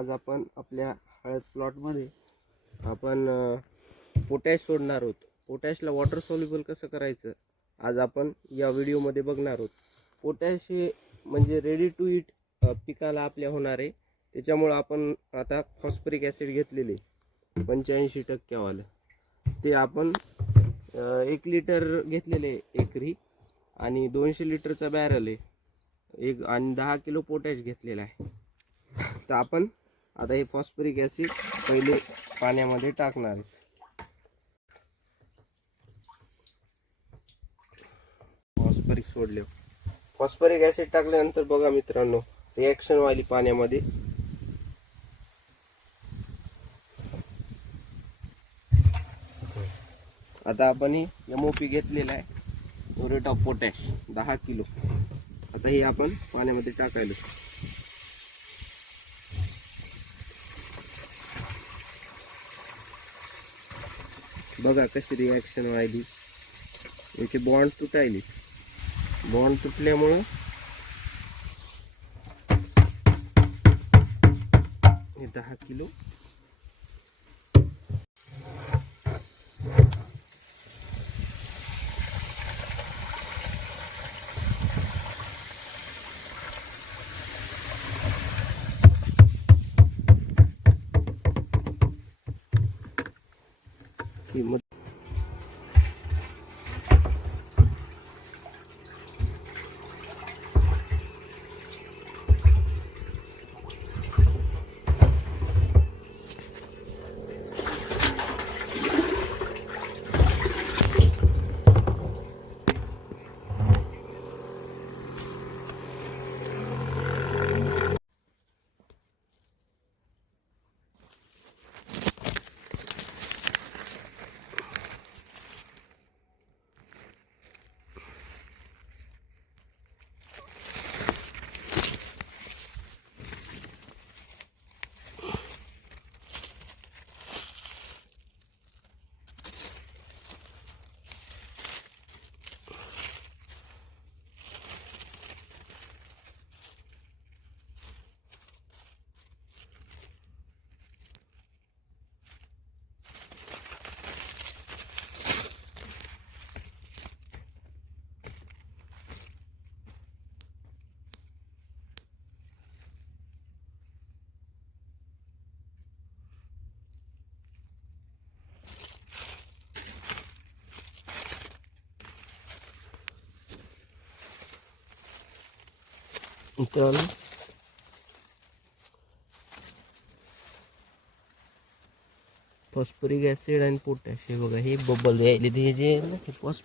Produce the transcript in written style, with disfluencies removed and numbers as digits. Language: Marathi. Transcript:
आज आपण आपल्या हळद प्लॉटमध्ये आपण पोटॅश सोडणार आहोत. पोटॅशला वॉटर सोल्युबल कसं करायचं आज आपण या व्हिडिओमध्ये बघणार आहोत. पोटॅश हे म्हणजे रेडी टू इट पिकाला आपल्या होणार आहे. त्याच्यामुळे आपण आता फॉस्फरिक ॲसिड घेतलेले 85% वालं ते आपण 1 लिटर घेतलेले एकरी आणि 200 लिटरचा बॅरल आहे एक आणि 10 किलो पोटॅश घेतलेला आहे. तर आपण आता हे फॉस्फरिक ॲसिड पहिले पाण्यामध्ये टाकणार आहे. फॉस्फरिक सोडले, फॉस्फरिक ॲसिड टाकल्यानंतर बघा मित्रांनो रिॲक्शन वाली पाण्यामध्ये आता आपण ही MOP घेतलेला आहे म्युरेट ऑफ पोटॅश 10 किलो. आता हे आपण पाण्यामध्ये टाकायला बघा कशी रिॲक्शन व्हायली. याचे बॉन्ड तुटायले, बॉन्ड तुटल्यामुळं हे 10 किलो किंमत मित्रांनो फॉस्फरिक ॲसिड आणि पोटॅश हे बघा हे बबल यायले ते जे फॉस्फरिक